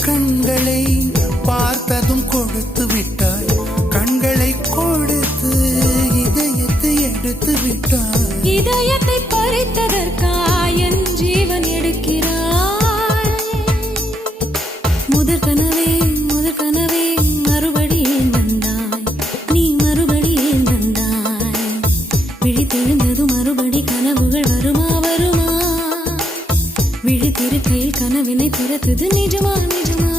கண்களை பார்த்ததும் கொடுத்து விட்டாய், கண்களை கொடுத்து இதயத்தை எடுத்து விட்டாய். இதயத்தை பறித்ததற்காய் என் ஜீவன் எடுக்கிறாய். முதற் கனவே மறுபடியும் வந்தாய், நீ மறுபடியும் வந்தாய். விழித்தெழுந்ததும் மறுபடி கனவுகள் வருமா வருமா? விழித்திருக்கையில் கனவினை துரத்துது நிஜமா நிஜமா?